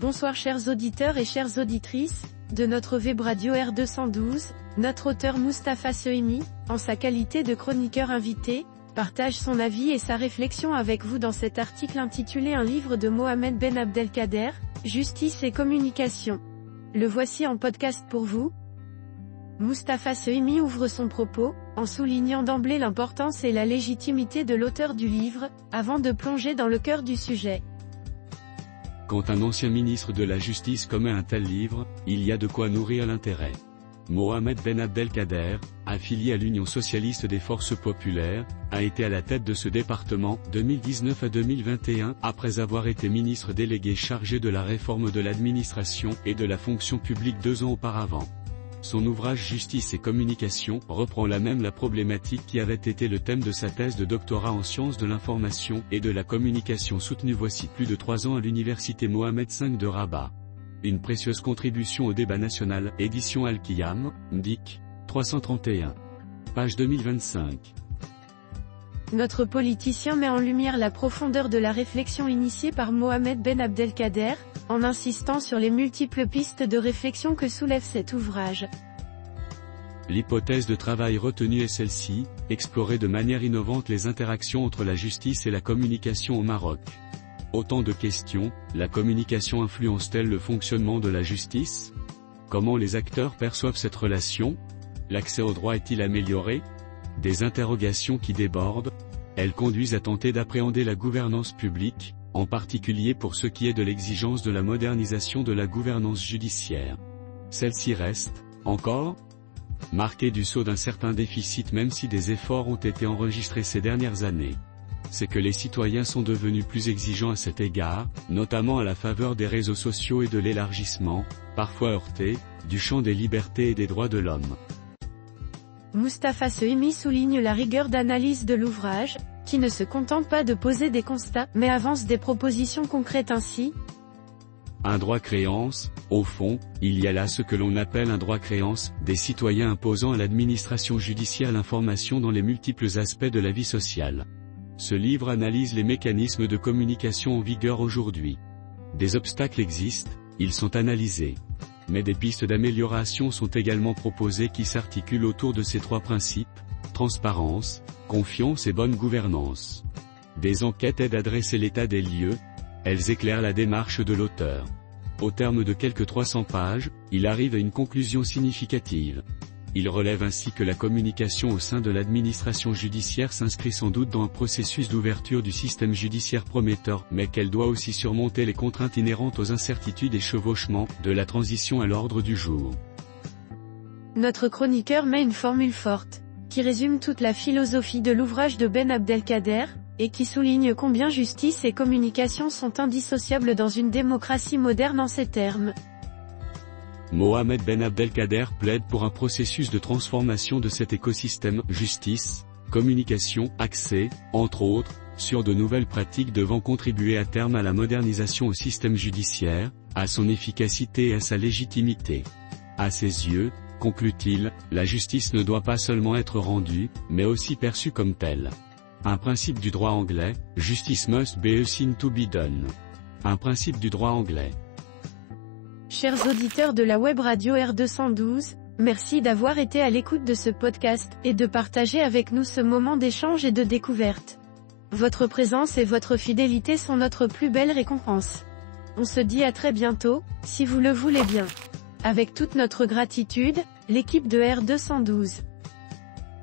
Bonsoir chers auditeurs et chères auditrices, de notre web radio R212, notre auteur Moustapha Sehimi, en sa qualité de chroniqueur invité, partage son avis et sa réflexion avec vous dans cet article intitulé Un livre de Mohamed Ben Abdelkader, Justice et communication. Le voici en podcast pour vous. Moustapha Sehimi ouvre son propos, en soulignant d'emblée l'importance et la légitimité de l'auteur du livre, avant de plonger dans le cœur du sujet. Quand un ancien ministre de la Justice commet un tel livre, il y a de quoi nourrir l'intérêt. Mohamed Ben Abdelkader, affilié à l'Union socialiste des forces populaires, a été à la tête de ce département, 2019 à 2021, après avoir été ministre délégué chargé de la réforme de l'administration et de la fonction publique 2 ans auparavant. Son ouvrage Justice et communication reprend la problématique qui avait été le thème de sa thèse de doctorat en sciences de l'information et de la communication soutenue voici plus de 3 ans à l'université Mohammed V de Rabat. Une précieuse contribution au débat national, édition Al-Qiyam, MDIC, 331. Page 2025. Notre politicien met en lumière la profondeur de la réflexion initiée par Mohamed Ben Abdelkader, en insistant sur les multiples pistes de réflexion que soulève cet ouvrage. L'hypothèse de travail retenue est celle-ci, explorer de manière innovante les interactions entre la justice et la communication au Maroc. Autant de questions, la communication influence-t-elle le fonctionnement de la justice? Comment les acteurs perçoivent cette relation? L'accès au droit est-il amélioré? Des interrogations qui débordent. Elles conduisent à tenter d'appréhender la gouvernance publique, en particulier pour ce qui est de l'exigence de la modernisation de la gouvernance judiciaire. Celle-ci reste, encore, marquée du sceau d'un certain déficit même si des efforts ont été enregistrés ces dernières années. C'est que les citoyens sont devenus plus exigeants à cet égard, notamment à la faveur des réseaux sociaux et de l'élargissement, parfois heurté, du champ des libertés et des droits de l'homme. Moustapha Sehimi souligne la rigueur d'analyse de l'ouvrage, qui ne se contente pas de poser des constats, mais avance des propositions concrètes ainsi. Un droit-créance, au fond, il y a là ce que l'on appelle un droit-créance, des citoyens imposant à l'administration judiciaire l'information dans les multiples aspects de la vie sociale. Ce livre analyse les mécanismes de communication en vigueur aujourd'hui. Des obstacles existent, ils sont analysés. Mais des pistes d'amélioration sont également proposées qui s'articulent autour de ces 3 principes, transparence, confiance et bonne gouvernance. Des enquêtes aident à dresser l'état des lieux, elles éclairent la démarche de l'auteur. Au terme de quelques 300 pages, il arrive à une conclusion significative. Il relève ainsi que la communication au sein de l'administration judiciaire s'inscrit sans doute dans un processus d'ouverture du système judiciaire prometteur, mais qu'elle doit aussi surmonter les contraintes inhérentes aux incertitudes et chevauchements de la transition à l'ordre du jour. Notre chroniqueur met une formule forte, qui résume toute la philosophie de l'ouvrage de Ben Abdelkader, et qui souligne combien justice et communication sont indissociables dans une démocratie moderne en ces termes. Mohamed Ben Abdelkader plaide pour un processus de transformation de cet écosystème, justice, communication, accès, entre autres, sur de nouvelles pratiques devant contribuer à terme à la modernisation au système judiciaire, à son efficacité et à sa légitimité. À ses yeux, conclut-il, la justice ne doit pas seulement être rendue, mais aussi perçue comme telle. Un principe du droit anglais, justice must be seen to be done. Un principe du droit anglais. Chers auditeurs de la web radio R212, merci d'avoir été à l'écoute de ce podcast, et de partager avec nous ce moment d'échange et de découverte. Votre présence et votre fidélité sont notre plus belle récompense. On se dit à très bientôt, si vous le voulez bien. Avec toute notre gratitude, l'équipe de R212.